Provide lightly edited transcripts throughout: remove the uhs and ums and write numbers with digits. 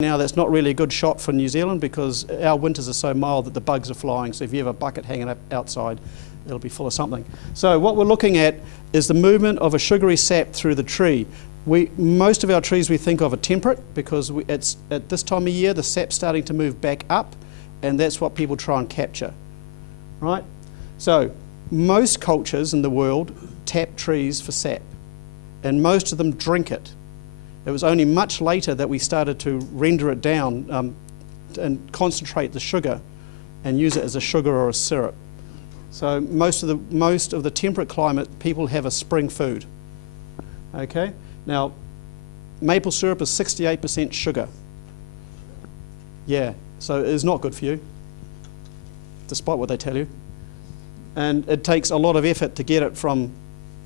Now that's not really a good shot for New Zealand because our winters are so mild that the bugs are flying. So if you have a bucket hanging up outside, it'll be full of something. So what we're looking at is the movement of a sugary sap through the tree. Most of our trees we think of are temperate because it's at this time of year the sap's starting to move back up, and that's what people try and capture, right? So most cultures in the world tap trees for sap, and most of them drink it. It was only much later that we started to render it down and concentrate the sugar and use it as a sugar or a syrup. So most of the temperate climate, people have a spring food. Okay. Now, maple syrup is 68% sugar. Yeah. So it is not good for you, despite what they tell you. And it takes a lot of effort to get it from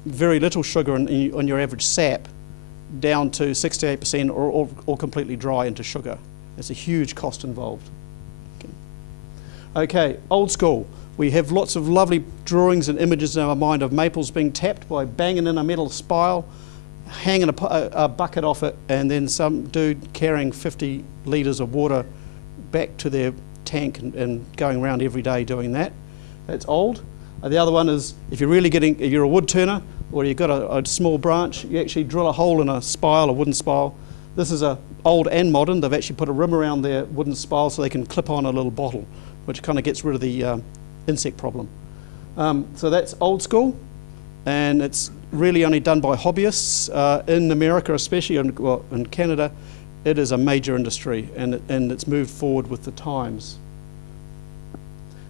very little sugar on your average sap down to 68% or completely dry into sugar. There's a huge cost involved. Okay, old school. We have lots of lovely drawings and images in our mind of maples being tapped by banging in a metal spile, hanging a bucket off it, and then some dude carrying 50 litres of water back to their tank and going around every day doing that. That's old. The other one is if you're a wood turner, or you've got a small branch, you actually drill a hole in a spile, a wooden spile. This is old and modern. They've actually put a rim around their wooden spile so they can clip on a little bottle, which kind of gets rid of the insect problem. So that's old school, and it's really only done by hobbyists. In America especially, in Canada, it is a major industry, and it's moved forward with the times.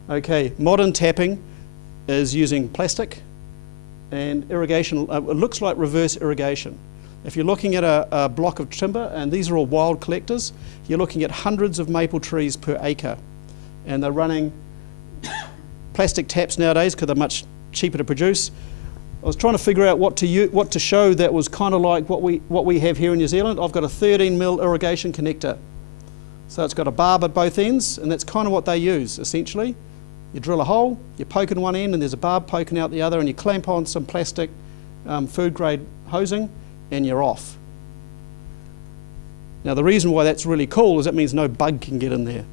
Okay, modern tapping is using plastic and irrigation. It looks like reverse irrigation. If you're looking at a block of timber, and these are all wild collectors, you're looking at hundreds of maple trees per acre, and they're running plastic taps nowadays because they're much cheaper to produce. I was trying to figure out what to show that was kind of like what we have here in New Zealand. I've got a 13mm irrigation connector, so it's got a barb at both ends, and that's kind of what they use essentially. You drill a hole, you poke in one end and there's a barb poking out the other, and you clamp on some plastic food grade hosing and you're off. Now the reason why that's really cool is that means no bug can get in there.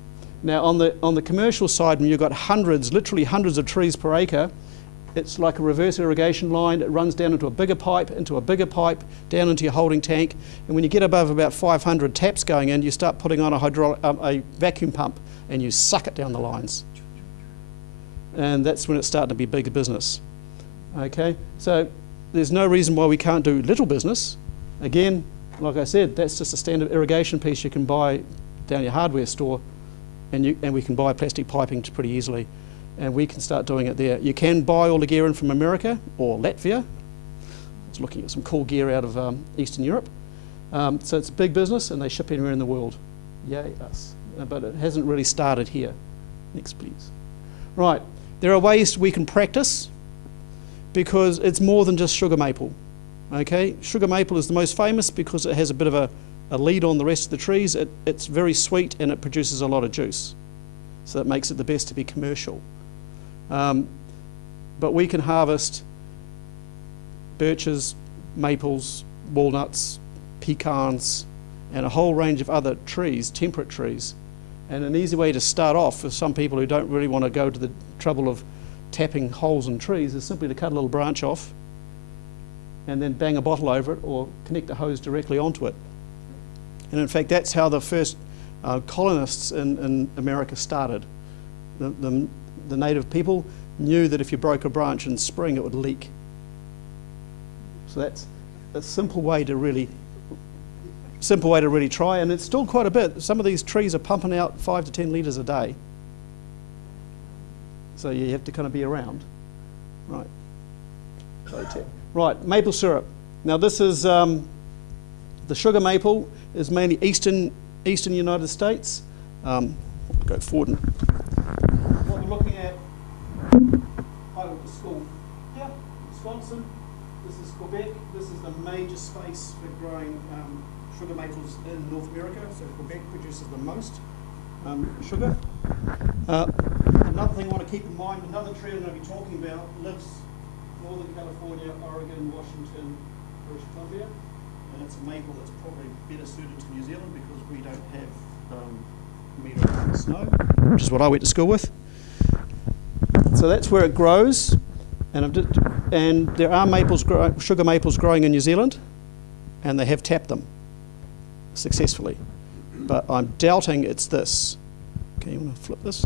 Now on the commercial side, when you've got literally hundreds of trees per acre, it's like a reverse irrigation line. It runs down into a bigger pipe, down into your holding tank, and when you get above about 500 taps going in, you start putting on a vacuum pump and you suck it down the lines. And that's when it's starting to be big business. Okay, so there's no reason why we can't do little business. Again, like I said, that's just a standard irrigation piece you can buy down your hardware store, and we can buy plastic piping pretty easily, and we can start doing it there. You can buy all the gear in from America or Latvia. I was looking at some cool gear out of Eastern Europe. So it's big business, and they ship anywhere in the world. Yay us. But it hasn't really started here. Next, please. Right. There are ways we can practice because it's more than just sugar maple. Okay, sugar maple is the most famous because it has a bit of a lead on the rest of the trees. It's very sweet and it produces a lot of juice, so that makes it the best to be commercial. But we can harvest birches, maples, walnuts, pecans, and a whole range of other trees, temperate trees. And an easy way to start off for some people who don't really want to go to the trouble of tapping holes in trees is simply to cut a little branch off and then bang a bottle over it or connect a hose directly onto it. And in fact, that's how the first colonists in America started. The native people knew that if you broke a branch in spring, it would leak. So that's a simple way to really try, and it's still quite a bit. Some of these trees are pumping out 5 to 10 litres a day. So you have to kind of be around. Right. Right, maple syrup. Now this is, the sugar maple is mainly eastern United States. Go forward. What we're looking at, I went to school here, Wisconsin. This is Quebec. This is the major space for growing sugar maples in North America, so Quebec produces the most sugar. Another thing I want to keep in mind, another tree I'm going to be talking about lives Northern California, Oregon, Washington, British Columbia. and it's a maple that's probably better suited to New Zealand because we don't have snow, which is what I went to school with. So that's where it grows, and there are sugar maples growing in New Zealand, and they have tapped them successfully. But I'm doubting it's this. Okay, you want to flip this?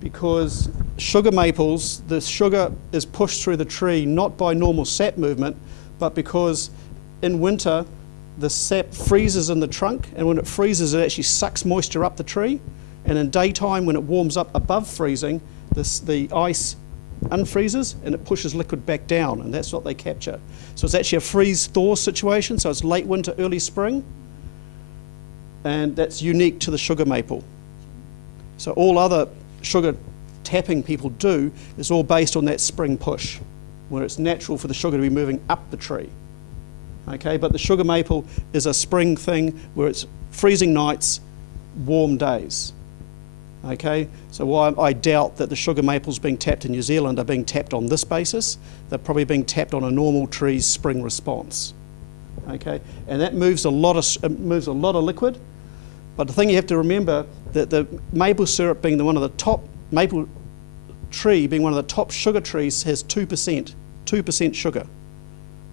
Because sugar maples, the sugar is pushed through the tree not by normal sap movement, but because in winter the sap freezes in the trunk, and when it freezes it actually sucks moisture up the tree, and in daytime when it warms up above freezing, the ice unfreezes and it pushes liquid back down, and that's what they capture. So it's actually a freeze-thaw situation, so it's late winter, early spring, and that's unique to the sugar maple. So all other sugar tapping people do is all based on that spring push, where it's natural for the sugar to be moving up the tree. Okay, but the sugar maple is a spring thing where it's freezing nights, warm days. Okay, so why I doubt that the sugar maples being tapped in New Zealand are being tapped on this basis. They're probably being tapped on a normal tree's spring response. Okay, and that moves a lot of liquid. But the thing you have to remember that the maple syrup being one of the top maple tree being one of the top sugar trees has 2% sugar.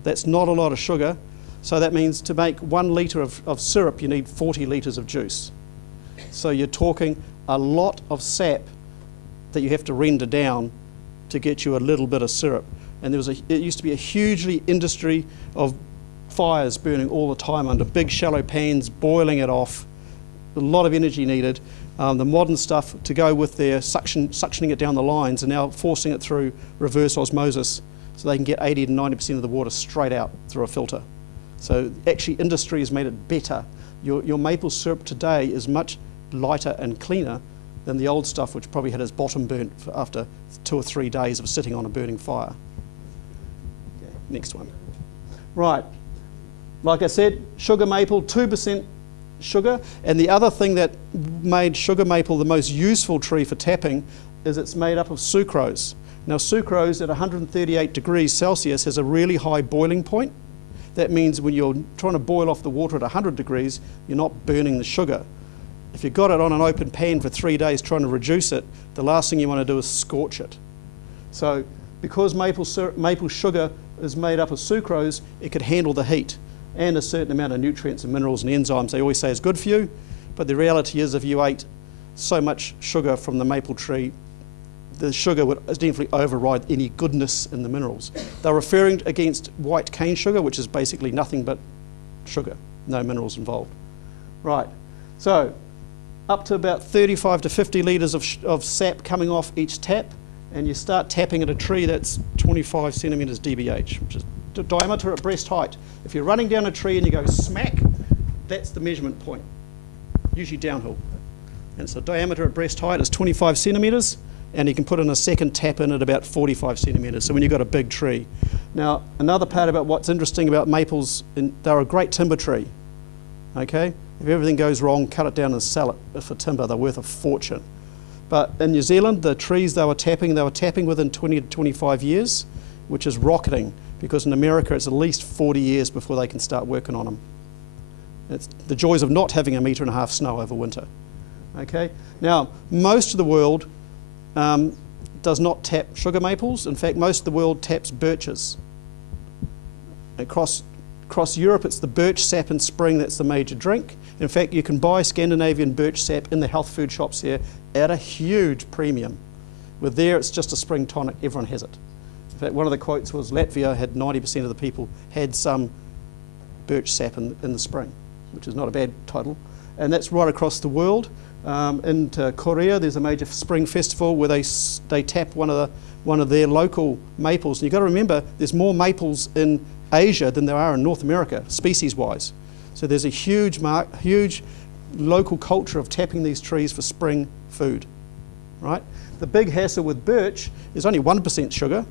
That's not a lot of sugar. So that means to make 1 litre of syrup you need 40 litres of juice. So you're talking a lot of sap that you have to render down to get you a little bit of syrup. And it used to be a hugely industry of fires burning all the time under big shallow pans, boiling it off, a lot of energy needed. The modern stuff to go with their suctioning it down the lines and now forcing it through reverse osmosis so they can get 80 to 90% of the water straight out through a filter. So actually industry has made it better. Your maple syrup today is much lighter and cleaner than the old stuff which probably had its bottom burnt after 2 or 3 days of sitting on a burning fire. Okay, next one. Right, like I said, sugar maple, 2% sugar, and the other thing that made sugar maple the most useful tree for tapping is it's made up of sucrose. Now sucrose at 138 degrees Celsius has a really high boiling point. That means when you're trying to boil off the water at 100 degrees, you're not burning the sugar. If you've got it on an open pan for 3 days trying to reduce it, the last thing you want to do is scorch it. So because maple sugar is made up of sucrose, it could handle the heat and a certain amount of nutrients and minerals and enzymes they always say is good for you. But the reality is if you ate so much sugar from the maple tree, the sugar would definitely override any goodness in the minerals. They're referring against white cane sugar, which is basically nothing but sugar, no minerals involved. Right, so up to about 35 to 50 litres of sap coming off each tap, and you start tapping at a tree that's 25 centimetres DBH, which is the diameter at breast height. If you're running down a tree and you go smack, that's the measurement point, usually downhill. And so diameter at breast height is 25 centimetres, and you can put in a second tap in at about 45 centimetres, so when you've got a big tree. Now, another part about what's interesting about maples, they're a great timber tree, okay? If everything goes wrong, cut it down and sell it for timber. They're worth a fortune. But in New Zealand, the trees they were tapping within 20 to 25 years, which is rocketing, because in America it's at least 40 years before they can start working on them. It's the joys of not having 1.5 metres snow over winter. Okay? Now, most of the world does not tap sugar maples. In fact, most of the world taps birches. Across Europe, it's the birch sap in spring that's the major drink. In fact, you can buy Scandinavian birch sap in the health food shops here at a huge premium. With there, it's just a spring tonic, everyone has it. In fact, one of the quotes was Latvia had 90% of the people had some birch sap in the spring, which is not a bad title. And that's right across the world. In Korea, there's a major spring festival where they tap one of their local maples. And you've got to remember, there's more maples in Asia than there are in North America, species-wise. So there's a huge local culture of tapping these trees for spring food, right? The big hassle with birch is only 1% sugar,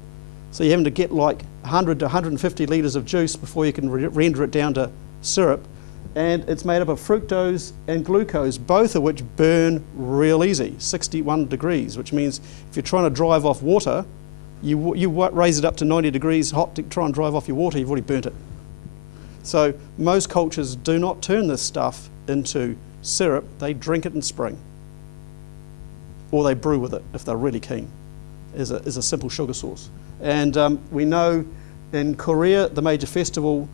so you're having to get like 100 to 150 litres of juice before you can render it down to syrup. And it's made up of fructose and glucose, both of which burn real easy, 61 degrees, which means if you're trying to drive off water, you raise it up to 90 degrees hot to try and drive off your water, you've already burnt it. So most cultures do not turn this stuff into syrup, they drink it in spring. Or they brew with it if they're really keen, is a simple sugar source. And we know in Korea, the major festival,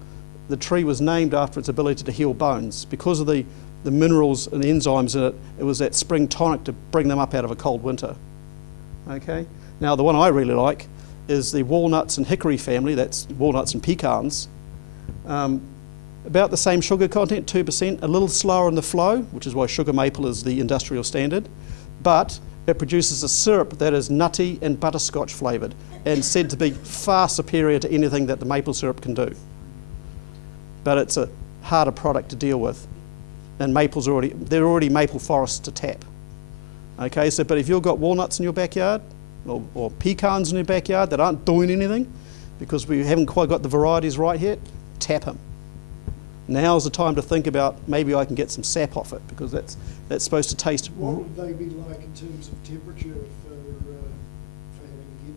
the tree was named after its ability to heal bones. Because of the minerals and the enzymes in it, it was that spring tonic to bring them up out of a cold winter. Okay. Now the one I really like is the walnuts and hickory family, that's walnuts and pecans. About the same sugar content, 2%, a little slower in the flow, which is why sugar maple is the industrial standard, but it produces a syrup that is nutty and butterscotch flavoured and said to be far superior to anything that the maple syrup can do. But it's a harder product to deal with, and they're already maple forests to tap. Okay, so but if you've got walnuts in your backyard or pecans in your backyard that aren't doing anything because we haven't quite got the varieties right yet, tap them. Now's the time to think about maybe I can get some sap off it, because that's supposed to taste. What would they be like in terms of temperature for having to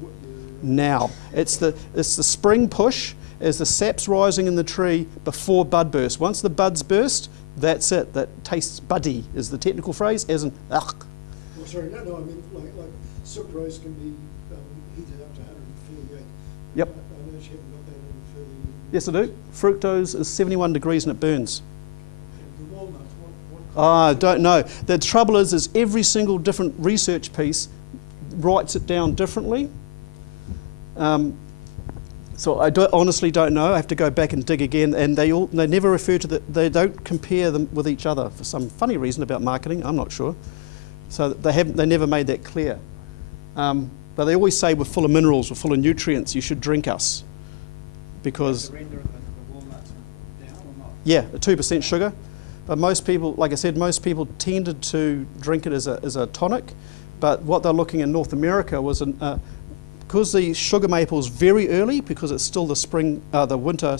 get the Now it's the spring push as the sap's rising in the tree before bud burst. Once the buds burst, that's it. That tastes buddy is the technical phrase, as in ugh. Oh, sorry, no, I mean like sucrose can be heated up to 138. Yep. I know you haven't got that in for the. Yes, I do. Fructose is 71 degrees and it burns. The walnuts, what I don't know. The trouble is every single different research piece writes it down differently. So I honestly don't know. I have to go back and dig again. And they never refer to they don't compare them with each other for some funny reason about marketing. I'm not sure. So they never made that clear. But they always say we're full of minerals, we're full of nutrients. You should drink us, because yeah, a 2% sugar. But most people, like I said, most people tended to drink it as a tonic. But what they're looking in North America was because the sugar maple is very early, because it's still the winter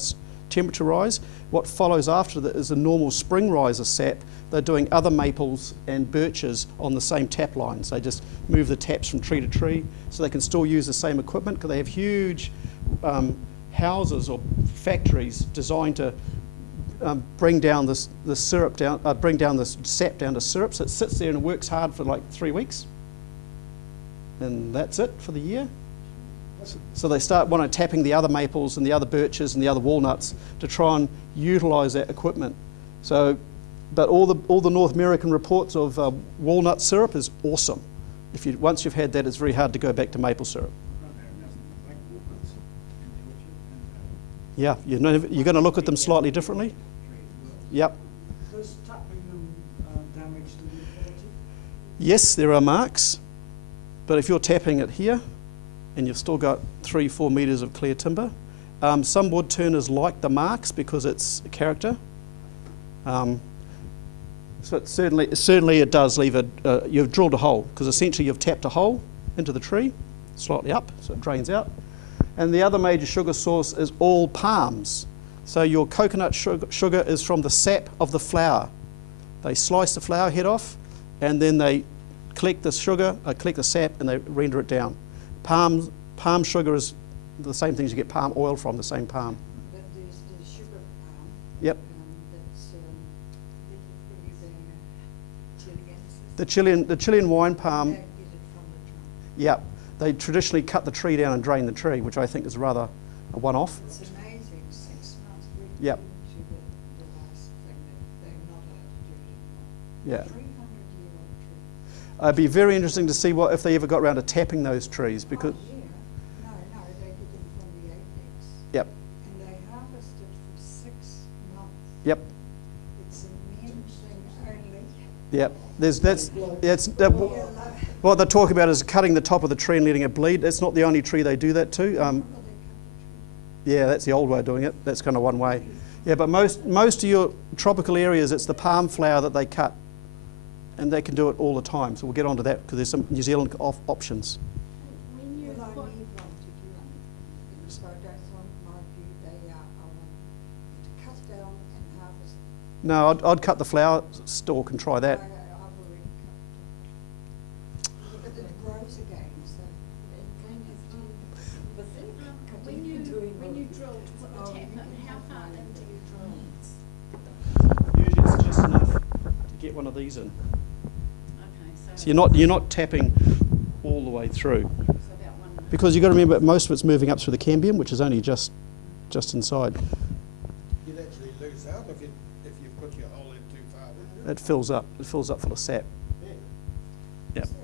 temperature rise. What follows after that is a normal spring rise of sap. They're doing other maples and birches on the same tap lines. They just move the taps from tree to tree, so they can still use the same equipment, because they have huge houses or factories designed to bring down the syrup down, bring down the sap down to syrup. So it sits there and works hard for like 3 weeks, and that's it for the year. So they start tapping the other maples and the other birches and the other walnuts to try and utilise that equipment. So, but all the North American reports of walnut syrup is awesome. Once you've had that, it's very hard to go back to maple syrup. Yeah, you're going to look at them slightly differently. Yep. Does tapping them damage the wood quality? Yes, there are marks, but if you're tapping it here and you've still got 3-4 metres of clear timber, some wood turners like the marks because it's a character. So certainly it does leave you've drilled a hole, because essentially you've tapped a hole into the tree, slightly up, so it drains out. And the other major sugar source is all palms. So your coconut sugar is from the sap of the flower. They slice the flower head off, and then they collect the sugar, collect the sap, and they render it down. Palm sugar is the same things you get palm oil from, the same palm. But there's the sugar palm. Yep. That's The Chilean wine palm. get it from the trunk. Yep. They traditionally cut the tree down and drain the tree, which I think is rather a one-off. It's amazing. 6 months we've Yep. been to the last thing that they're not allowed to do it anymore. Yeah. 300-year-old tree. It'd be very interesting to see if they ever got around to tapping those trees, because Oh, yeah. No, they get them from the apex. yep, And they harvest it for 6 months. yep, It's a mean thing only. yep. What they're talking about is cutting the top of the tree and letting it bleed. That's not the only tree they do that to. Well, they cut the tree. Yeah, that's the old way of doing it. That's kind of one way. Yeah, but most of your tropical areas, it's the palm flower that they cut, and they can do it all the time. So we'll get onto that, because there's some New Zealand options. Well, I need one to do it. So that's one might be I want to cut down and harvest. No, I'd cut the flower stalk and try that. I've already cut it. But it grows again, so it kind of. But then When you drill to put the tap in, how far in get one of these in. Okay, So you're not tapping all the way through, so about one. because you've got to remember most of it's moving up through the cambium, which is only just inside. You'd actually lose out if you've put your hole in too far, wouldn't you? It fills up. It fills up full of sap. Yeah. Yep. So,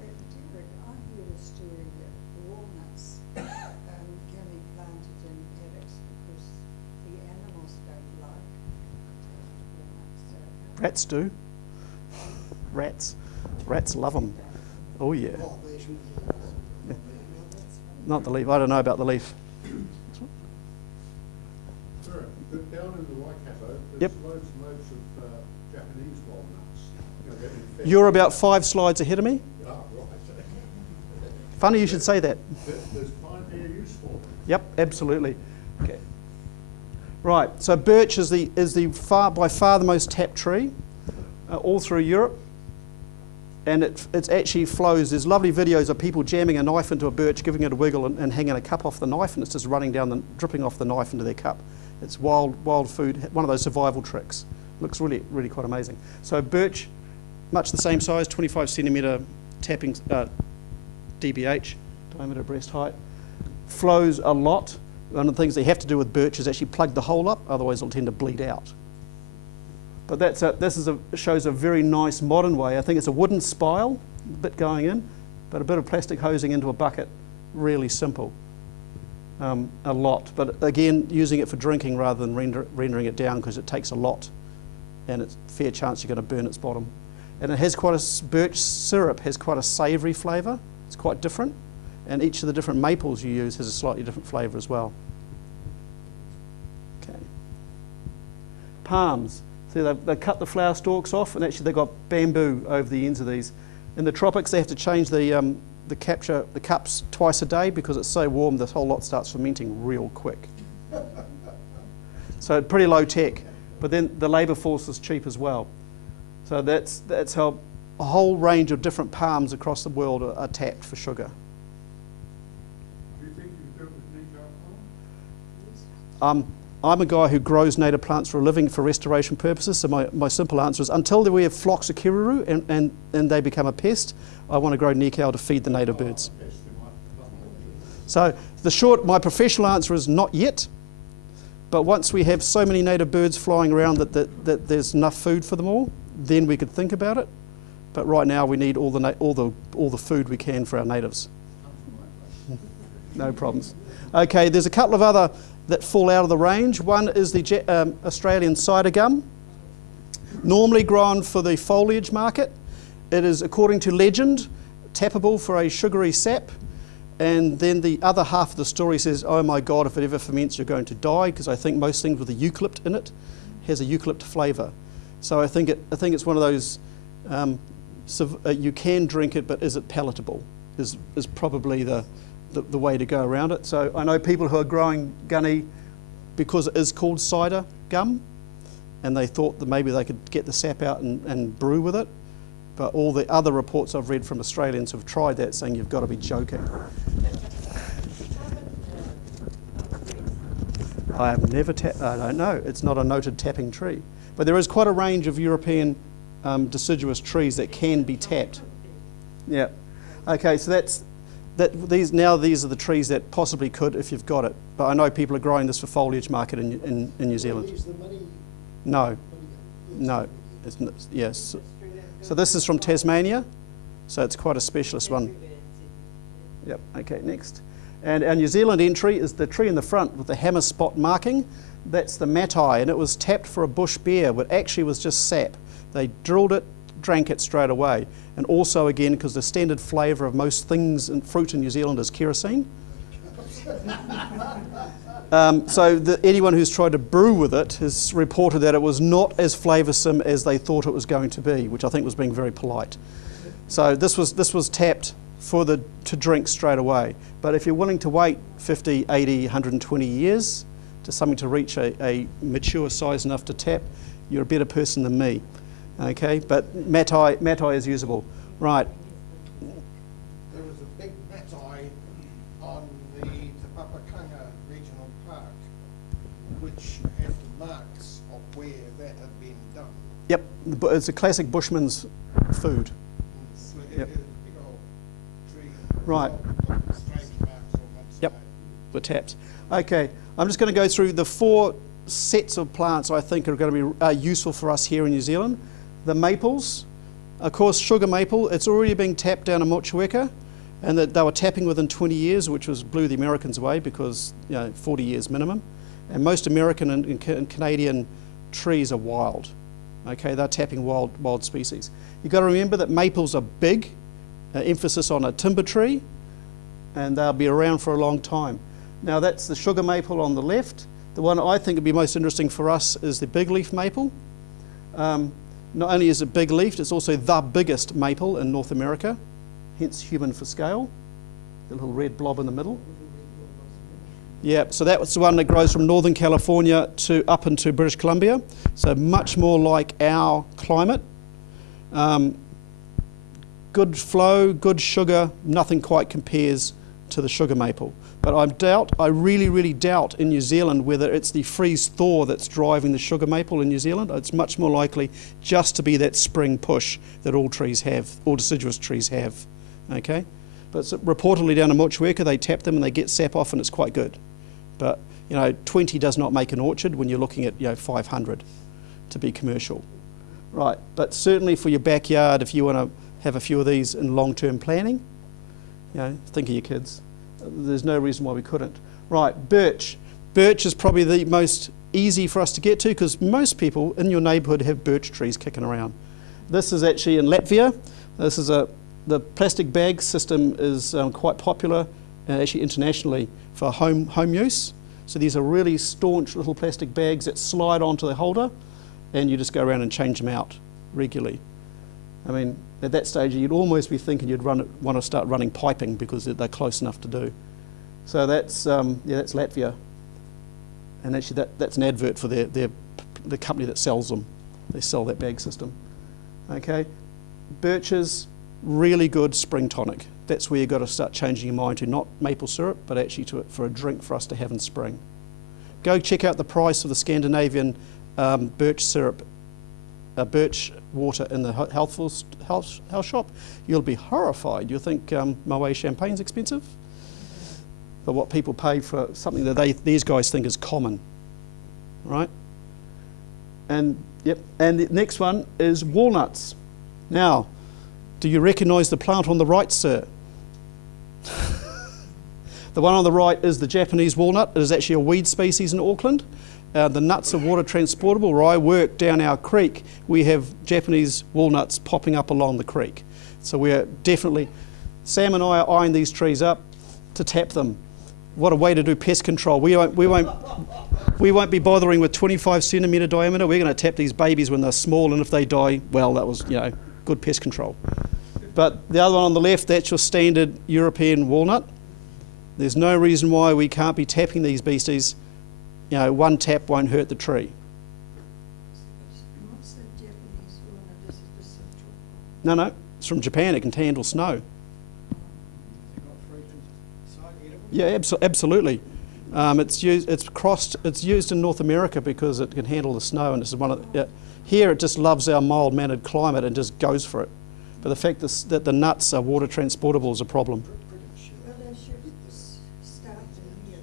Derek, I hear a story that walnuts can be planted in paddocks because the animals don't like walnuts. So Rats do. Rats love them. Oh yeah. Oh, there's your Yeah. Not the leaf. I don't know about the leaf. Sure. But down in the Waikato, there's Yep. loads and loads of Japanese walnuts. You know, they've been fed- You're about 5 slides ahead of me. Ah, right. Funny you should say that. There's pioneer use for them. Yep, absolutely. Okay. Right. So birch is by far the most tapped tree all through Europe, and it actually flows. There's lovely videos of people jamming a knife into a birch, giving it a wiggle, and hanging a cup off the knife, and it's just running down, dripping off the knife into their cup. It's wild food. One of those survival tricks. Looks really quite amazing. So birch, much the same size, 25 centimetre tapping DBH, diameter breast height, flows a lot. One of the things they have to do with birch is actually plug the hole up, otherwise it'll tend to bleed out. But this shows a very nice modern way. I think it's a wooden spile, bit going in, but a bit of plastic hosing into a bucket, really simple. A lot, but again, using it for drinking rather than rendering it down, because it takes a lot, and it's a fair chance you're going to burn its bottom. And it has birch syrup has quite a savoury flavour. It's quite different, and each of the different maples you use has a slightly different flavour as well. Okay. Palms. See, they cut the flower stalks off, and actually they've got bamboo over the ends of these. In the tropics, they have to change the cups twice a day because it's so warm. This whole lot starts fermenting real quick. So pretty low tech, but then the labour force is cheap as well. So that's how a whole range of different palms across the world are tapped for sugar. Do you think you can do it with native palm? I'm a guy who grows native plants for a living for restoration purposes, so my simple answer is until we have flocks of kiruru and they become a pest, I want to grow nikau to feed the native birds. So my professional answer is not yet, but once we have so many native birds flying around that there's enough food for them all, then we could think about it. But right now we need all the food we can for our natives. No problems. Okay, there's a couple of other that fall out of the range. One is the Australian cider gum, normally grown for the foliage market. It is, according to legend, tappable for a sugary sap. And then the other half of the story says, oh my God, if it ever ferments, you're going to die, because I think most things with a eucalypt in it has a eucalypt flavour. So I think it's one of those, you can drink it, but is it palatable, is probably the way to go around it. So I know people who are growing gunny because it is called cider gum, and they thought that maybe they could get the sap out and brew with it. But all the other reports I've read from Australians who've tried that saying you've got to be joking. I have never tapped, I don't know, it's not a noted tapping tree. But there is quite a range of European deciduous trees that can be tapped. Yeah. Okay, so these are the trees that possibly could if you've got it. But I know people are growing this for foliage market in New Zealand. Is the money? No, no. Yes. So this is from Tasmania, so it's quite a specialist one. Yep, okay, next. And our New Zealand entry is the tree in the front with the hammer spot marking. That's the matai, and it was tapped for a bush beer, but actually was just sap. They drilled it, drank it straight away. And also, again, because the standard flavour of most things and fruit in New Zealand is kerosene. So anyone who's tried to brew with it has reported that it was not as flavoursome as they thought it was going to be, which I think was being very polite. So this was tapped to drink straight away. But if you're willing to wait 50, 80, 120 years to something to reach a mature size enough to tap, you're a better person than me. Okay, but matai is usable. Right. There was a big matai on the Te Papakanga Regional Park, which had marks of where that had been done. Yep, it's a classic bushman's food. So Yep. it is a big old tree. Right. Got strange marks on one Yep. side. The taps. Okay, I'm just going to go through the 4 sets of plants I think are going to be useful for us here in New Zealand. The maples, of course, sugar maple, it's already being tapped down in Motueka, and that they were tapping within 20 years, which blew the Americans away because 40 years minimum. And most American and Canadian trees are wild. Okay, they're tapping wild species. You've got to remember that maples are big, emphasis on a timber tree, and they'll be around for a long time. Now that's the sugar maple on the left. The one I think would be most interesting for us is the big leaf maple. Not only is it big leafed, it's also the biggest maple in North America, hence human for scale, the little red blob in the middle. Yeah, so that's the one that grows from Northern California to up into British Columbia, so much more like our climate. Good flow, good sugar, nothing quite compares to the sugar maple. But I really doubt in New Zealand whether it's the freeze-thaw that's driving the sugar maple in New Zealand. It's much more likely just to be that spring push that all trees have, all deciduous trees have, okay? But reportedly down in Motueka, they tap them and they get sap off and it's quite good. But, 20 does not make an orchard when you're looking at, 500 to be commercial. Right, but certainly for your backyard, if you want to have a few of these in long-term planning, think of your kids. There's no reason why we couldn't. Right, birch. Birch is probably the most easy for us to get to because most people in your neighbourhood have birch trees kicking around. This is actually in Latvia. This is the plastic bag system is quite popular actually internationally for home use. So these are really staunch little plastic bags that slide onto the holder and you just go around and change them out regularly. I mean, at that stage you'd almost be thinking you'd want to start running piping because they're close enough to do. So that's that's Latvia, and actually that's an advert for the company that sells them. They sell that bag system. Okay, birches, really good spring tonic. That's where you've got to start changing your mind to not maple syrup, but actually for a drink for us to have in spring. Go check out the price of the Scandinavian birch syrup. Birch water in the health shop, you'll be horrified. You'll think Moet champagne's expensive, but what people pay for something that these guys think is common, right? And the next one is walnuts. Now, do you recognise the plant on the right, sir? The one on the right is the Japanese walnut. It is actually a weed species in Auckland. The nuts are water transportable. Where I work down our creek, we have Japanese walnuts popping up along the creek. So we're definitely, Sam and I are eyeing these trees up to tap them. What a way to do pest control. We won't be bothering with 25 centimetre diameter. We're going to tap these babies when they're small, and if they die, well, that was good pest control. But the other one on the left, that's your standard European walnut. There's no reason why we can't be tapping these beasties. One tap won't hurt the tree. What's the Japanese walnut? Is it the central? No, it's from Japan. It can handle snow. Yeah, absolutely. It's used in North America because it can handle the snow, and this is one of here it just loves our mild-mannered climate and just goes for it. But the fact that the nuts are water transportable is a problem. Well, they should start in here,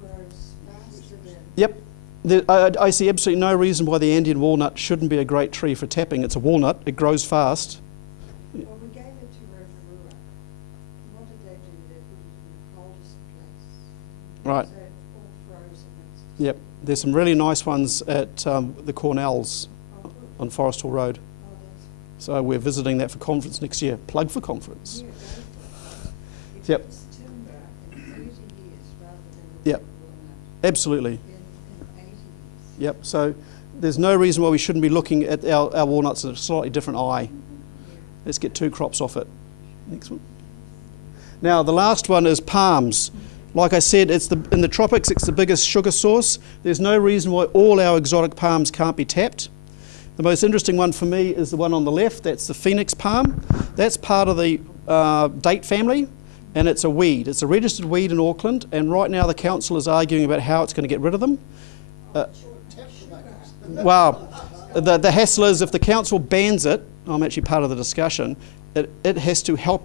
grows faster than. Yep. I see absolutely no reason why the Andean walnut shouldn't be a great tree for tapping. It's a walnut. It grows fast. Well, we gave it to Rotorua. What did they do? They put it in the coldest place. Right. So it all froze and it's Yep. There's some really nice ones at the Cornells on Forest Hall Road. oh, that's So we're visiting that for conference next year. Plug for conference. here, it Yep. was timber in 30 years rather than Yep. walnut Absolutely. in 80 years. Yep. So there's no reason why we shouldn't be looking at our walnuts in a slightly different eye. Let's get 2 crops off it. Next one. Now the last one is palms. Like I said, in the tropics, it's the biggest sugar source. There's no reason why all our exotic palms can't be tapped. The most interesting one for me is the one on the left. That's the phoenix palm. That's part of the date family, and it's a weed. It's a registered weed in Auckland, and right now the council is arguing about how it's going to get rid of them. Wow. the hassle is if the council bans it, I'm actually part of the discussion, it has to help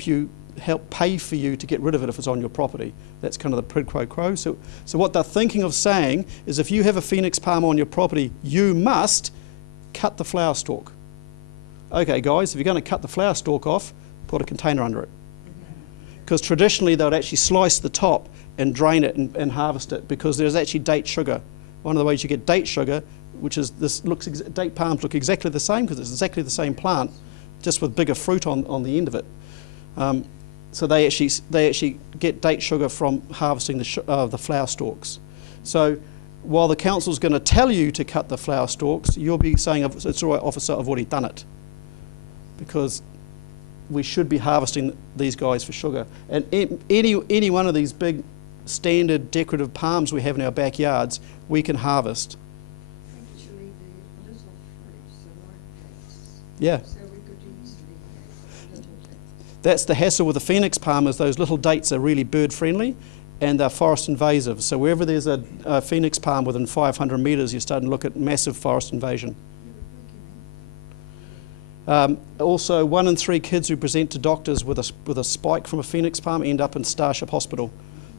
pay for you to get rid of it if it's on your property. That's kind of the quid pro quo. So what they're thinking of saying is if you have a phoenix palm on your property, you must cut the flower stalk. Okay, guys, if you're going to cut the flower stalk off, put a container under it. Because traditionally they would actually slice the top and drain it and harvest it because there's actually date sugar. One of the ways you get date sugar, which is date palms look exactly the same because it's exactly the same plant, just with bigger fruit on the end of it. So they actually get date sugar from harvesting the flower stalks. So while the council's going to tell you to cut the flower stalks, you'll be saying, it's all right, officer, I've already done it. Because we should be harvesting these guys for sugar. And any one of these big standard decorative palms we have in our backyards, we can harvest. Actually, the little fruits are like dates. Yeah. So we could easily have little dates. That's the hassle with the phoenix palm is those little dates are really bird friendly and they're forest invasive. So wherever there's a phoenix palm within 500 metres, you're starting to look at massive forest invasion. Also, 1 in 3 kids who present to doctors with a spike from a phoenix palm end up in Starship Hospital.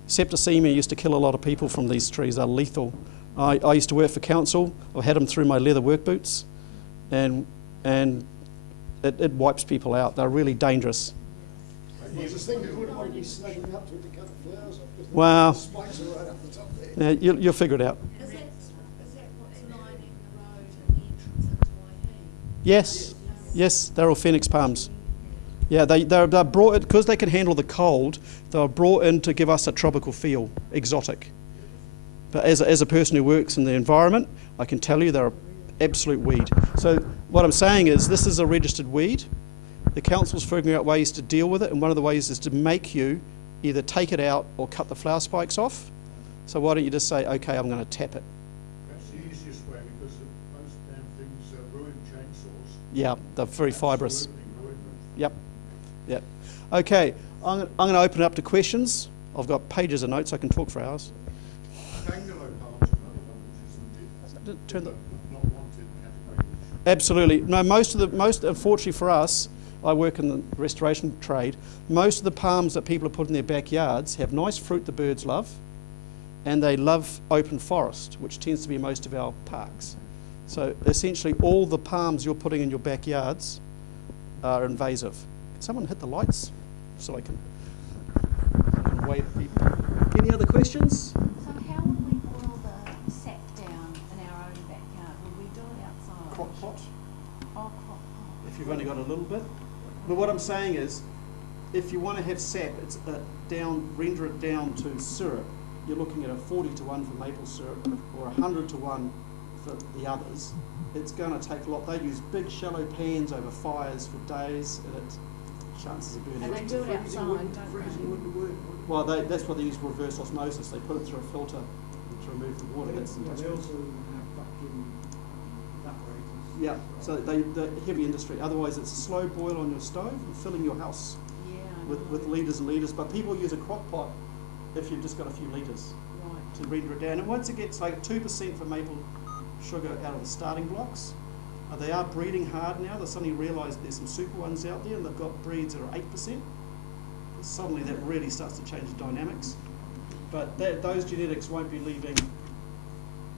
Septicemia used to kill a lot of people from these trees. They're lethal. I used to work for council. I had them through my leather work boots, and it wipes people out. They're really dangerous. I was just thinking, wouldn't want to be snuggling up to it to cut the flowers off because Wow. the spikes are right up the top there. Yeah, you'll figure it out. Is that what's lining the road and the entrance into Waihi? Yes, yes, they're all phoenix palms. Yeah, they're brought because they can handle the cold. They're brought in to give us a tropical feel, exotic. But as a person who works in the environment, I can tell you they're an absolute weed. So what I'm saying is this is a registered weed. The council's figuring out ways to deal with it, and one of the ways is to make you either take it out or cut the flower spikes off. So why don't you just say, okay, I'm going to tap it. That's the easiest way because most damn things ruin chainsaws. Yeah, they're very fibrous. Absolutely ruin them. Yep, yep. Okay, I'm going to open it up to questions. I've got pages of notes. I can talk for hours. Bangalow palms are another one which isn't Turn the, not wanted category. absolutely. No, most unfortunately for us, I work in the restoration trade. Most of the palms that people have put in their backyards have nice fruit the birds love, and they love open forest, which tends to be most of our parks. So essentially all the palms you're putting in your backyards are invasive. Can someone hit the lights so I can wave at people? Any other questions? So how would we boil the sap down in our own backyard? Would we do it outside? Crock pot, Oh, crock pot. if you've only got a little bit. But what I'm saying is, if you want to have sap, it's render it down to syrup. You're looking at a 40 to 1 for maple syrup or 100 to 1 for the others. It's going to take a lot. They use big shallow pans over fires for days, and chances of burning. And they do it outside, don't they? Well, that's why they use reverse osmosis. They put it through a filter to remove the water. That's They industrial. also have vacuum evaporators. Yeah, so the heavy industry. Otherwise, it's a slow boil on your stove and filling your house Yeah, I with know. litres and litres. But people use a crock pot if you've just got a few litres Right. to render it down. And once it gets like 2% for maple sugar out of the starting blocks, they are breeding hard now. They suddenly realise there's some super ones out there, and they've got breeds that are 8%. Suddenly that really starts to change the dynamics. But those genetics won't be leaving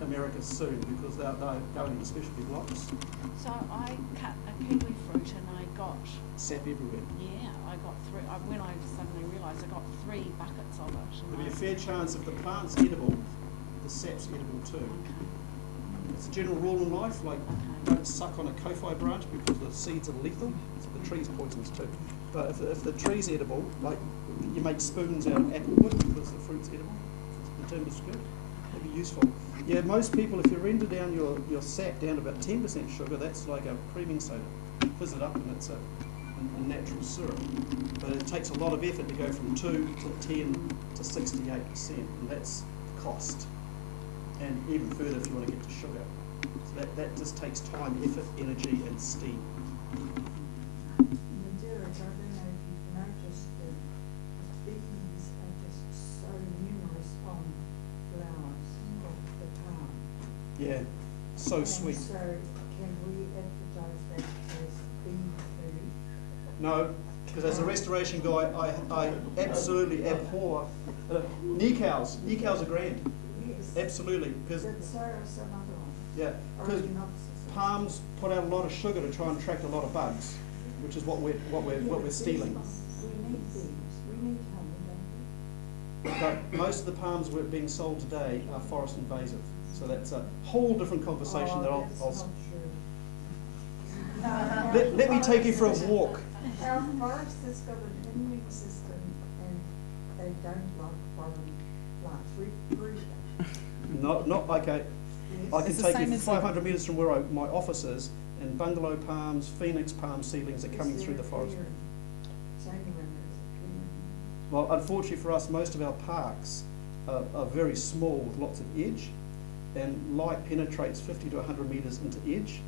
America soon because they're going into specialty blocks. So I cut a kiwi fruit and I got, Sap everywhere. yeah, I got three, when I suddenly realised I got 3 buckets of it. and There'll be a I- fair chance if the plant's edible, the sap's edible too. Okay. It's a general rule in life, like don't suck on a kofi branch because the seeds are lethal, so the tree's poisonous too. But if the tree's edible, like you make spoons out of apple wood because the fruit's edible, the timber's good, it'd be useful. Yeah, most people, if you render down your sap down to about 10% sugar, that's like a creaming soda. Fizz it up and it's a natural syrup. But it takes a lot of effort to go from 2 to 10 to 68%, and that's the cost. And even further if you want to get to sugar. So that just takes time, effort, energy and steam. Derek, I don't know if you've noticed that bees are just so numerous on flowers of the palm. Yeah, so And sweet. so can we No, because as a restoration guy, I absolutely abhor knee cows. Knee cows are grand. Yes. Absolutely, because But so are some other ones. yeah, Or because even opposites. palms put out a lot of sugar to try and attract a lot of bugs, which is what we're stealing. We need these. We need honey, don't But most of the palms we're being sold today are forest invasive, so that's a whole different we? conversation that That's I'll not true. let me take you for a walk. Our forest has got an immune system and they don't like foreign plants. We breed them. Not okay. I can It's the take same you as 500 metres from where my office is, and bungalow palms, phoenix palm seedlings are coming Is through there the a forest. clearing? It's only when there's a clearing. Well, unfortunately for us, most of our parks are very small with lots of edge, and light penetrates 50 to 100 metres into edge.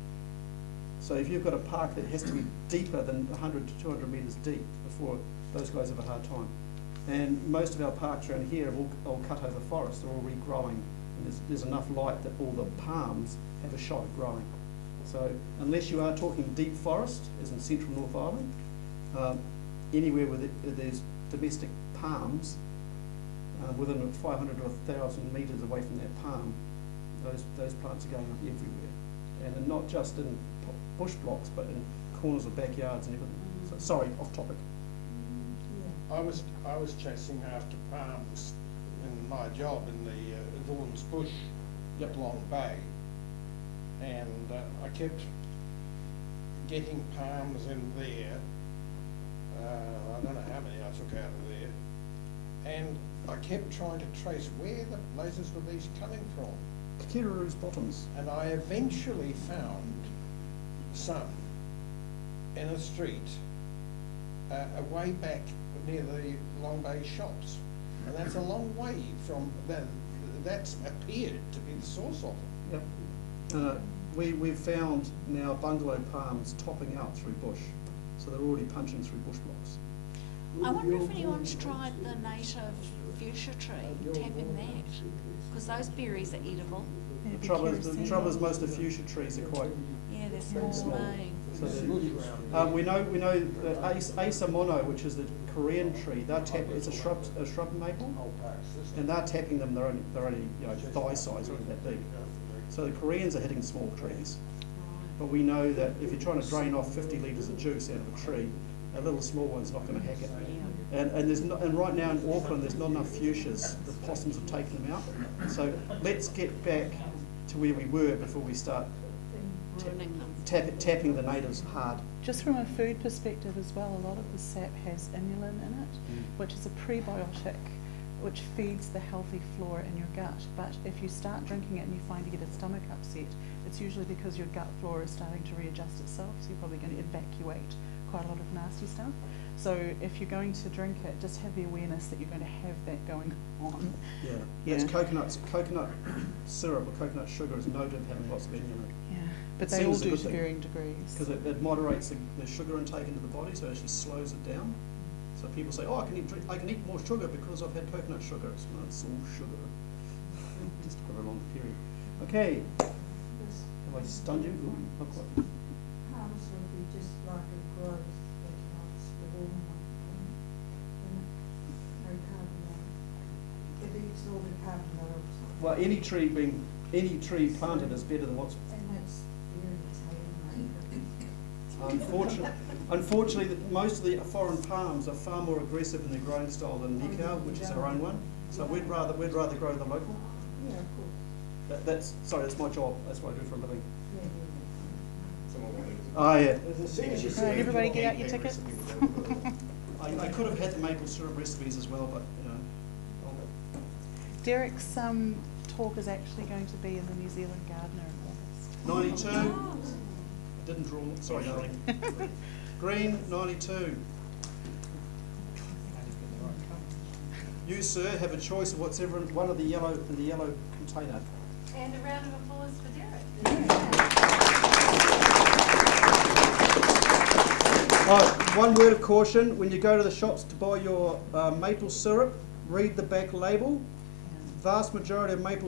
So if you've got a park that has to be deeper than 100 to 200 metres deep before those guys have a hard time. And most of our parks around here are all cut over forest, they're all regrowing, and there's enough light that all the palms have a shot at growing. So unless you are talking deep forest, as in central North Island, anywhere where there's domestic palms, within 500 to 1,000 metres away from that palm, those plants are going up everywhere. And not just in bush blocks, but in corners of backyards and everything. So, sorry, off topic. Yeah. I was chasing after palms in my job in the Vaughan's Bush at Long Bay, and I kept getting palms in there. I don't know how many I took out of there, and I kept trying to trace where the blazes were these coming from. Kiruru's bottoms. And I eventually found some in a street way back near the Long Bay shops. And that's a long way from that. That's appeared to be the source of it. Yep. We've found now bungalow palms topping out through bush. So they're already punching through bush blocks. I wonder if anyone's tried the native fuchsia tree, tapping that, because those berries are edible. The trouble is most of the fuchsia trees are quite Yeah, they're small, small. laying. So we know Acer mono, which is the Korean tree. It's a shrub maple, and they're tapping them. They're only thigh size, only that big. So the Koreans are hitting small trees, but we know that if you're trying to drain off 50 litres of juice out of a tree, a little small one's not going to hack it. And right now in Auckland, there's not enough fuchsias. The possums have taken them out. So let's get back to where we were before we start Ruining them. tapping the natives hard. Just from a food perspective as well, a lot of the sap has inulin in it, which is a prebiotic which feeds the healthy flora in your gut. But if you start drinking it and you find you get a stomach upset, it's usually because your gut flora is starting to readjust itself, so you're probably going to evacuate quite a lot of nasty stuff. So if you're going to drink it, just have the awareness that you're going to have that going on. Yeah. It's coconut syrup or coconut sugar is noted having lots of inulin. Yeah, but It they all seems a do good to thing. varying degrees. Because it moderates the sugar intake into the body, so it actually slows it down. So people say, oh, I can eat more sugar because I've had coconut sugar. It's all sugar. Just for a long period. Okay. Have I stunned you? Ooh, not quite. Palms would be just like a growth that helps with all no carbon dioxide. It eats all the carbon dioxide. Well, any tree planted is better than what's. And that's irritating. Unfortunately, most of the foreign palms are far more aggressive in their growing style than Nikau, which is our own one. So we'd rather grow the local. Yeah, of course. That's my job. That's what I do for a living. Yeah, Oh yeah. Right, everybody get out your tickets. I could have had the maple syrup recipes as well, but Derek's talk is actually going to be in the New Zealand Gardener in August. 92. I didn't draw. Sorry, darling. Green 92. You, sir, have a choice of whatever one of the yellow in the yellow container. And a round of applause for Derek. One word of caution: when you go to the shops to buy your maple syrup, read the back label. Vast majority of maple